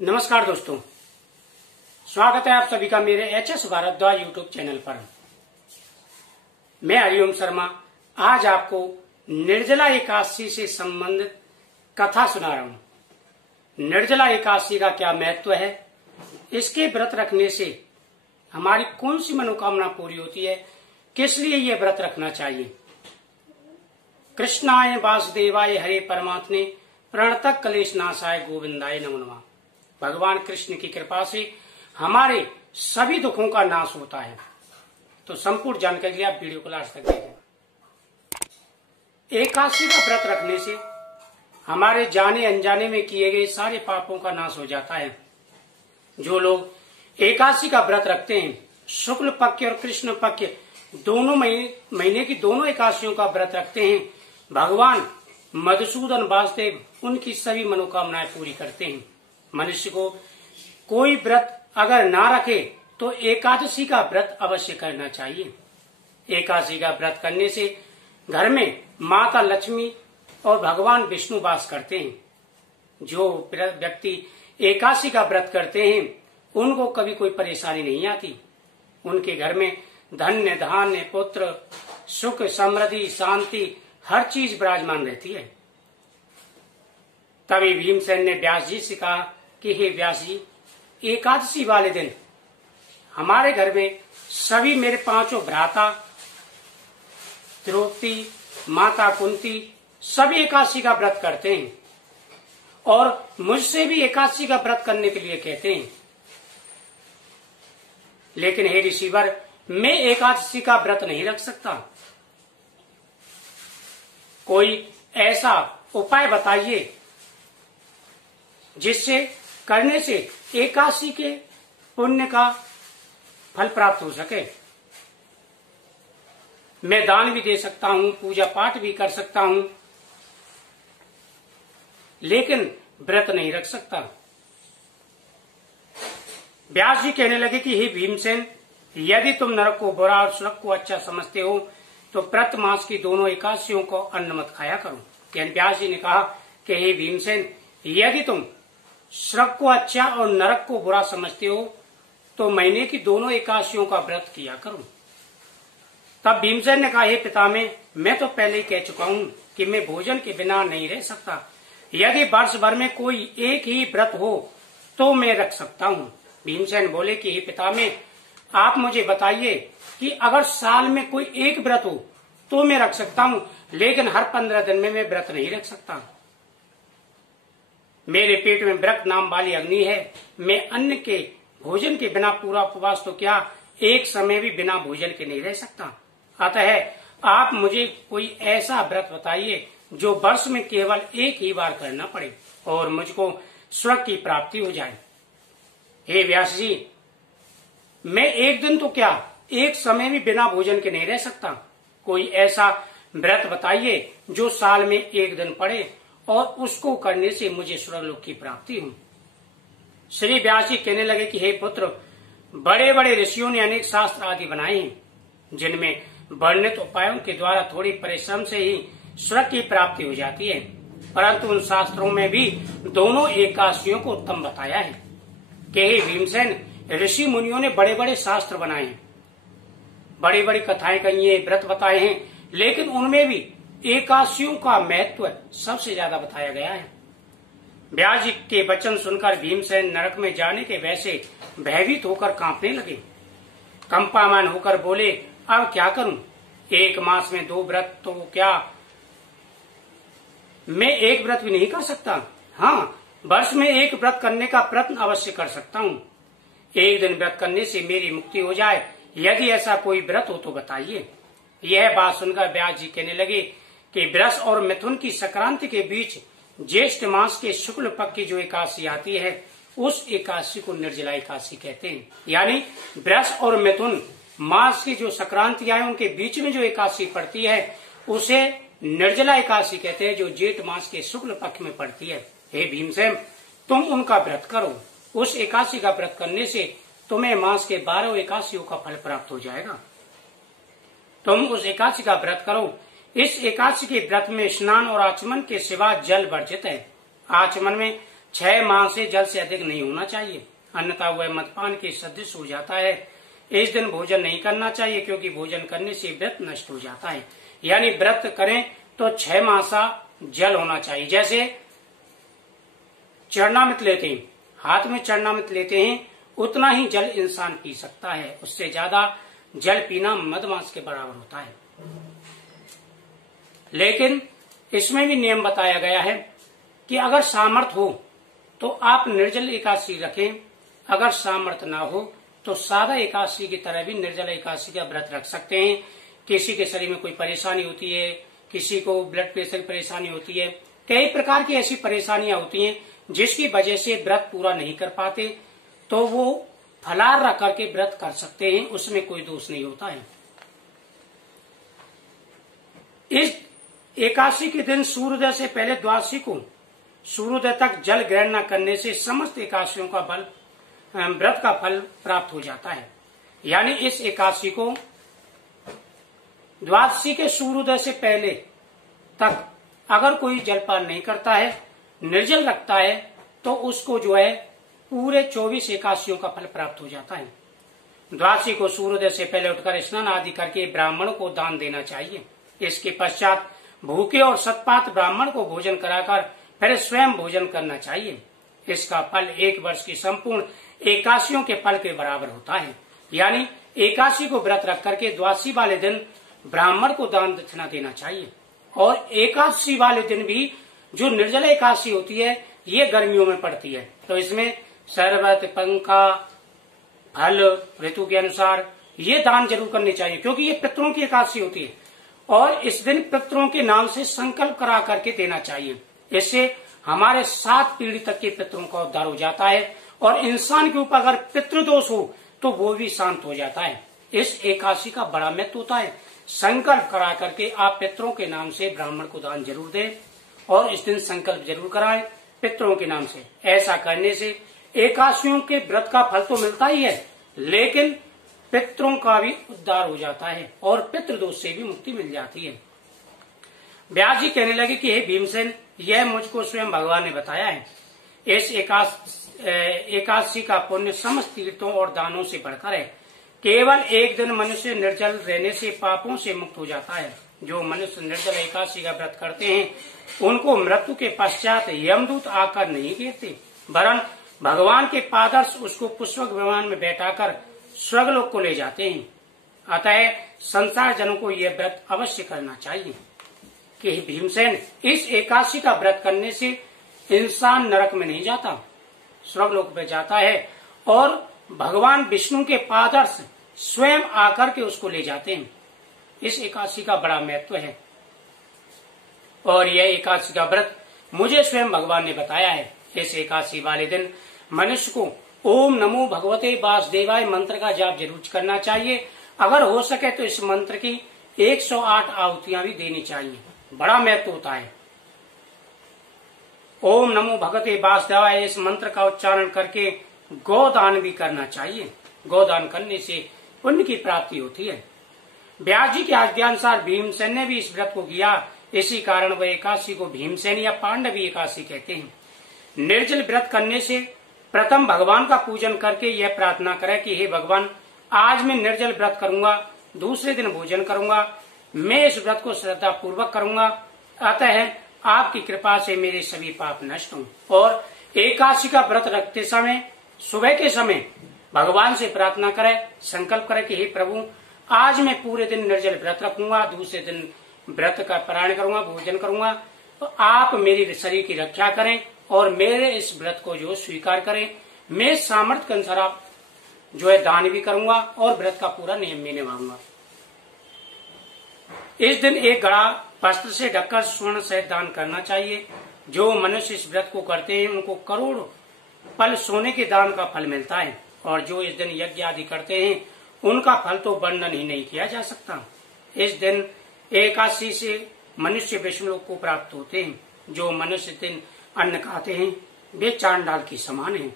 नमस्कार दोस्तों, स्वागत है आप सभी का मेरे एचएस भारद्वाज यूट्यूब चैनल पर। मैं हरिओम शर्मा आज आपको निर्जला एकादशी से संबंधित कथा सुना रहा हूं। निर्जला एकादशी का क्या महत्व है, इसके व्रत रखने से हमारी कौन सी मनोकामना पूरी होती है, किस लिए ये व्रत रखना चाहिए। कृष्णाय वासुदेवाय हरे परमात्मे प्रणतक कलेश नाशाय गोविंदाय नमो नमः। भगवान कृष्ण की कृपा से हमारे सभी दुखों का नाश होता है। तो संपूर्ण जानकारी के लिए आप वीडियो को लास्ट तक देखें। एकादशी का व्रत रखने से हमारे जाने अनजाने में किए गए सारे पापों का नाश हो जाता है। जो लोग एकादशी का व्रत रखते हैं, शुक्ल पक्ष और कृष्ण पक्ष दोनों महीने की दोनों एकादशियों का व्रत रखते हैं, भगवान मधुसूदन वासुदेव उनकी सभी मनोकामनाएं पूरी करते हैं। मनुष्य को कोई व्रत अगर ना रखे तो एकादशी का व्रत अवश्य करना चाहिए। एकादशी का व्रत करने से घर में माता लक्ष्मी और भगवान विष्णु वास करते हैं। जो व्यक्ति एकादशी का व्रत करते हैं उनको कभी कोई परेशानी नहीं आती। उनके घर में धन्य धान्य पुत्र सुख समृद्धि शांति हर चीज विराजमान रहती है। तभी भीमसेन ने व्यास जी से कहा कि हे व्यास जी, एकादशी वाले दिन हमारे घर में सभी मेरे पांचों भ्राता द्रौपदी माता कुंती सभी एकादशी का व्रत करते हैं और मुझसे भी एकादशी का व्रत करने के लिए कहते हैं। लेकिन हे ऋषिवर, मैं एकादशी का व्रत नहीं रख सकता। कोई ऐसा उपाय बताइए जिससे करने से एकादशी के पुण्य का फल प्राप्त हो सके। मैं दान भी दे सकता हूं, पूजा पाठ भी कर सकता हूं, लेकिन व्रत नहीं रख सकता। व्यास जी कहने लगे कि हे भीमसेन, यदि तुम नरक को बुरा और स्वर्ग को अच्छा समझते हो तो प्रत मास की दोनों एकादशियों को अन्न मत खाया करो। यानी व्यास जी ने कहा कि हे भीमसेन, यदि तुम स्वर्ग को अच्छा और नरक को बुरा समझते हो तो महीने की दोनों एकादशियों का व्रत किया करो। तब भीमसेन ने कहा, हे पितामह, मैं तो पहले ही कह चुका हूं कि मैं भोजन के बिना नहीं रह सकता। यदि वर्ष भर में कोई एक ही व्रत हो तो मैं रख सकता हूं। भीमसेन बोले कि हे पितामह, आप मुझे बताइए कि अगर साल में कोई एक व्रत हो तो मैं रख सकता हूं, लेकिन हर 15 दिन में मैं व्रत नहीं रख सकता। मेरे पेट में व्रत नाम वाली अग्नि है। मैं अन्न के भोजन के बिना पूरा उपवास तो क्या, एक समय भी बिना भोजन के नहीं रह सकता। अतः आप मुझे कोई ऐसा व्रत बताइए जो वर्ष में केवल एक ही बार करना पड़े और मुझको स्वर्ग की प्राप्ति हो जाए। हे व्यास जी, मैं एक दिन तो क्या, एक समय भी बिना भोजन के नहीं रह सकता। कोई ऐसा व्रत बताइए जो साल में एक दिन पड़े और उसको करने से मुझे स्वर्गलोक की प्राप्ति हो। श्री व्यास जी कहने लगे कि हे पुत्र, बड़े बड़े ऋषियों ने अनेक शास्त्र आदि बनाए हैं जिनमें वर्णित उपायों के द्वारा थोड़ी परिश्रम से ही स्वर्ग की प्राप्ति हो जाती है, परंतु उन शास्त्रों में भी दोनों एकादशियों को उत्तम बताया है। कि हे भीमसेन, ऋषि मुनियों ने बड़े बड़े शास्त्र बनाए हैं, बड़ी बड़ी कथाएं कही है, व्रत बताए हैं, लेकिन उनमें भी एकादशियों का महत्व सबसे ज्यादा बताया गया है। व्यास जी के वचन सुनकर भीमसेन नरक में जाने के वैसे भयभीत होकर कांपने लगे। कंपायमान होकर बोले, अब क्या करूं? एक मास में 2 व्रत तो क्या, मैं एक व्रत भी नहीं कर सकता। हाँ, वर्ष में एक व्रत करने का प्रयत्न अवश्य कर सकता हूं। एक दिन व्रत करने से मेरी मुक्ति हो जाए, यदि ऐसा कोई व्रत हो तो बताइए। यह बात सुनकर व्यास जी कहने लगे कि वृष और मिथुन की संक्रांति के बीच ज्येष्ठ मास के शुक्ल पक्ष की जो एकादशी आती है उस एकादशी को निर्जला एकादशी कहते हैं। यानी वृष और मिथुन मास की जो संक्रांति है उनके बीच में जो एकादशी पड़ती है उसे निर्जला एकादशी कहते हैं, जो जेठ मास के शुक्ल पक्ष में पड़ती है। हे भीमसेन, तुम उनका व्रत करो। उस एकादशी का व्रत करने से तुम्हें मास के 12 एकादशियों का फल प्राप्त हो जाएगा। तुम उस एकादशी का व्रत करो। इस एकादशी के व्रत में स्नान और आचमन के सिवा जल वर्जित है। आचमन में 6 माह से जल से अधिक नहीं होना चाहिए, अन्यथा वह मदपान के सदृश हो जाता है। इस दिन भोजन नहीं करना चाहिए, क्योंकि भोजन करने से व्रत नष्ट हो जाता है। यानी व्रत करें तो 6 मासा जल होना चाहिए। जैसे चरणामृत लेते हैं, हाथ में चरणामृत लेते हैं, उतना ही जल इंसान पी सकता है। उससे ज्यादा जल पीना मदमांस के बराबर होता है। लेकिन इसमें भी नियम बताया गया है कि अगर सामर्थ हो तो आप निर्जल एकादशी रखें, अगर सामर्थ ना हो तो सादा एकादशी की तरह भी निर्जल एकादशी का व्रत रख सकते हैं। किसी के शरीर में कोई परेशानी होती है, किसी को ब्लड प्रेशर की परेशानी होती है, कई प्रकार की ऐसी परेशानियां होती हैं जिसकी वजह से व्रत पूरा नहीं कर पाते, तो वो फलाहार रख करके व्रत कर सकते हैं, उसमें कोई दोष नहीं होता है। इस एकादशी के दिन सूर्योदय से पहले द्वादशी को सूर्योदय तक जल ग्रहण न करने से समस्त एकादशियों का बल व्रत का फल प्राप्त हो जाता है। यानी इस एकादशी को द्वादशी के सूर्योदय से पहले तक अगर कोई जलपान नहीं करता है, निर्जल रखता है, तो उसको जो है पूरे 24 एकादशियों का फल प्राप्त हो जाता है। द्वादशी को सूर्योदय से पहले उठकर स्नान आदि करके ब्राह्मण को दान देना चाहिए। इसके पश्चात भूखे और सतपात ब्राह्मण को भोजन कराकर फिर स्वयं भोजन करना चाहिए। इसका फल 1 वर्ष की संपूर्ण एकादशियों के फल के बराबर होता है। यानी एकादशी को व्रत रख करके द्वादशी वाले दिन ब्राह्मण को दान दक्षिणा देना चाहिए। और एकादशी वाले दिन भी जो निर्जल एकादशी होती है, ये गर्मियों में पड़ती है, तो इसमें शरबत, पंखा, फल ऋतु के अनुसार ये दान जरूर करने चाहिए, क्योंकि ये पितरों की एकादशी होती है। और इस दिन पितरों के नाम से संकल्प करा करके देना चाहिए। इससे हमारे 7 पीढ़ी तक के पितरों का उद्धार हो जाता है, और इंसान के ऊपर अगर पितृदोष हो तो वो भी शांत हो जाता है। इस एकादशी का बड़ा महत्व होता है। संकल्प करा करके आप पितरों के नाम से ब्राह्मण को दान जरूर दें, और इस दिन संकल्प जरूर कराएं पितरों के नाम से। ऐसा करने से एकादशियों के व्रत का फल तो मिलता ही है, लेकिन पितरों का भी उद्धार हो जाता है और पितृदोष से भी मुक्ति मिल जाती है। व्यास जी कहने लगे कि हे भीमसेन, यह मुझको स्वयं भगवान ने बताया है। इस एकादशी का पुण्य समस्त तीर्थों और दानों से बढ़कर है। केवल एक दिन मनुष्य निर्जल रहने से पापों से मुक्त हो जाता है। जो मनुष्य निर्जल एकादशी का व्रत करते हैं, उनको मृत्यु के पश्चात यमदूत आकर नहीं घेरते, वरन भगवान के पादर्श उसको पुष्पक विमान में बैठाकर स्वर्गलोक को ले जाते हैं। अतः संसार जनों को यह व्रत अवश्य करना चाहिए कि भीमसेन, इस एकादशी का व्रत करने से इंसान नरक में नहीं जाता, स्वर्गलोक में जाता है, और भगवान विष्णु के पादर्श स्वयं आकर के उसको ले जाते हैं। इस एकादशी का बड़ा महत्व है, और यह एकादशी का व्रत मुझे स्वयं भगवान ने बताया है। इस एकादशी वाले दिन मनुष्य को ओम नमो भगवते वासुदेवाय मंत्र का जाप जरूर करना चाहिए। अगर हो सके तो इस मंत्र की 108 आहुतियां भी देनी चाहिए, बड़ा महत्व होता है। ओम नमो भगवते वासुदेवाय इस मंत्र का उच्चारण करके गोदान भी करना चाहिए। गोदान करने से पुण्य की प्राप्ति होती है। व्यास जी के आज्ञानुसार भीमसेन ने भी इस व्रत को किया, इसी कारण वह एकादशी को भीमसेन या पांडवी एकादशी कहते हैं। निर्जल व्रत करने से प्रथम भगवान का पूजन करके यह प्रार्थना करें कि हे भगवान, आज मैं निर्जल व्रत करूंगा, दूसरे दिन भोजन करूंगा, मैं इस व्रत को श्रद्धा पूर्वक करूंगा, अतः आपकी कृपा से मेरे सभी पाप नष्ट हों। और एकादशी का व्रत रखते समय सुबह के समय भगवान से प्रार्थना करें, संकल्प करें कि हे प्रभु, आज मैं पूरे दिन निर्जल व्रत रखूंगा, दूसरे दिन व्रत का पारण करूंगा, भोजन करूंगा, तो आप मेरी शरीर की रक्षा करें और मेरे इस व्रत को जो स्वीकार करें। मैं सामर्थ्य के अनुसार जो है दान भी करूंगा और व्रत का पूरा नियम भी निभाऊंगा। इस दिन एक गड़ा वस्त्र से ढककर स्वर्ण सहित दान करना चाहिए। जो मनुष्य इस व्रत को करते हैं उनको करोड़ पल सोने के दान का फल मिलता है, और जो इस दिन यज्ञ आदि करते हैं उनका फल तो वर्णन ही नहीं किया जा सकता। इस दिन एकादशी से मनुष्य विष्णुलोक को प्राप्त होते हैं। जो मनुष्य दिन अन्न खाते हैं वे चांडाल के समान हैं,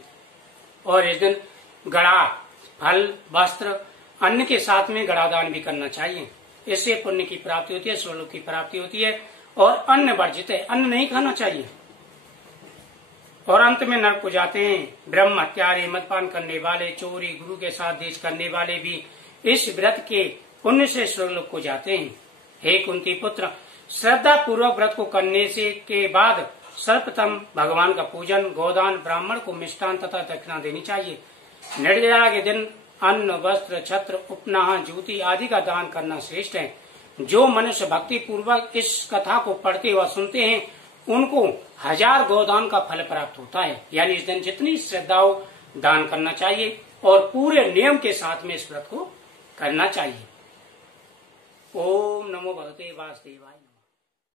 और इस दिन गड़ा, फल, वस्त्र, अन्न के साथ में गड़ादान भी करना चाहिए। इससे पुण्य की प्राप्ति होती है, स्वर्गलोक की प्राप्ति होती है, और अन्न वर्जित है, अन्न नहीं खाना चाहिए। और अंत में नरक को जाते हैं। ब्रह्म हत्यारे, मदपान करने वाले, चोरी, गुरु के साथ देश करने वाले भी इस व्रत के पुण्य से स्वर्गलोक को जाते हैं। हे कुंती पुत्र, श्रद्धा पूर्वक व्रत को करने से के बाद सर्वप्रथम भगवान का पूजन, गोदान, ब्राह्मण को मिष्टान तथा दक्षिणा देनी चाहिए। निर्जला के दिन अन्न, वस्त्र, छत्र, उपनाह, जूती आदि का दान करना श्रेष्ठ है। जो मनुष्य भक्ति पूर्वक इस कथा को पढ़ते व सुनते हैं उनको 1000 गोदान का फल प्राप्त होता है। यानी इस दिन जितनी श्रद्धाओं दान करना चाहिए और पूरे नियम के साथ में इस व्रत को करना चाहिए। ओम नमो भगवते वासुदेवाय।